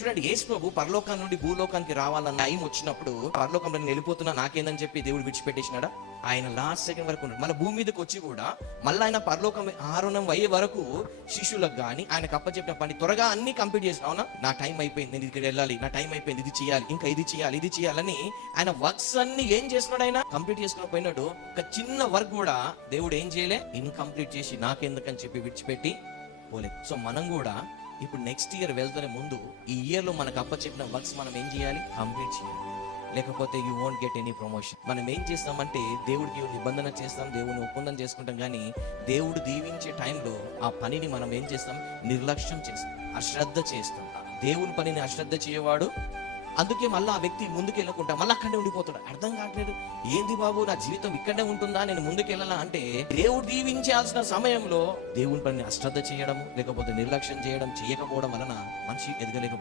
చూడండి, యేసు ప్రభు పరలోకం నుండి భూలోకానికి రావాలన్న టైం వచ్చినప్పుడు పరలోకంలో నేను వెళ్ళిపోతున్నా నాకేందని చెప్పి దేవుడు విడిచిపెట్టేసినాడా? ఆయన లాస్ట్ సెకండ్ వరకు ఉన్నాడు. మన భూమి మీదకి వచ్చి కూడా మళ్ళీ ఆయన పరలోకం ఆరుణం అయ్యే వరకు శిష్యులకు కానీ ఆయనకు అప్పచెప్పిన పని త్వరగా అన్ని కంప్లీట్ చేసిన. అవునా, నా టైం అయిపోయింది, నేను ఇక్కడ వెళ్ళాలి, నా టైం అయిపోయింది, ఇది చేయాలి, ఇంకా ఇది చేయాలని ఆయన వర్క్స్ అన్ని ఏం చేస్తున్నాడు? ఆయన కంప్లీట్ చేసుకుని పోయినాడు. ఒక చిన్న వర్క్ కూడా దేవుడు ఏం చేయలే, ఇన్కంప్లీట్ చేసి నాకెందుకని చెప్పి విడిచిపెట్టి పోలేదు. సో మనం కూడా ఇప్పుడు నెక్స్ట్ ఇయర్ వెళ్తున్న ముందు ఈ ఇయర్ లో మనకు అప్పచెప్పిన వర్క్స్ మనం ఏం చేయాలి? కంప్లీట్ చేయాలి. లేకపోతే you won't get any promotion. మనం ఏం చేస్తామంటే దేవుడికి నిబంధన చేస్తాం, దేవుని ఒప్పందం చేసుకుంటాం, కానీ దేవుడు దీవించే టైంలో ఆ పనిని మనం ఏం చేస్తాం? నిర్లక్ష్యం చేస్తాం, అశ్రద్ధ చేస్తాం. దేవుని పనిని అశ్రద్ధ చేయవాడు, అందుకే మళ్ళీ ఆ వ్యక్తి ముందుకు వెళ్ళకుండా మళ్ళీ అక్కడే ఉండిపోతాడు. అర్థం కావట్లేదు, ఏంది బాబు నా జీవితం ఇక్కడే ఉంటుందా, నేను ముందుకు వెళ్ళాలా అంటే దేవుడు దీవించాల్సిన సమయంలో దేవుని పనిని అశ్రద్ధ చేయడం, లేకపోతే నిర్లక్ష్యం చేయడం, చేయకపోవడం వలన మనిషి ఎదగలేకపోతాడు.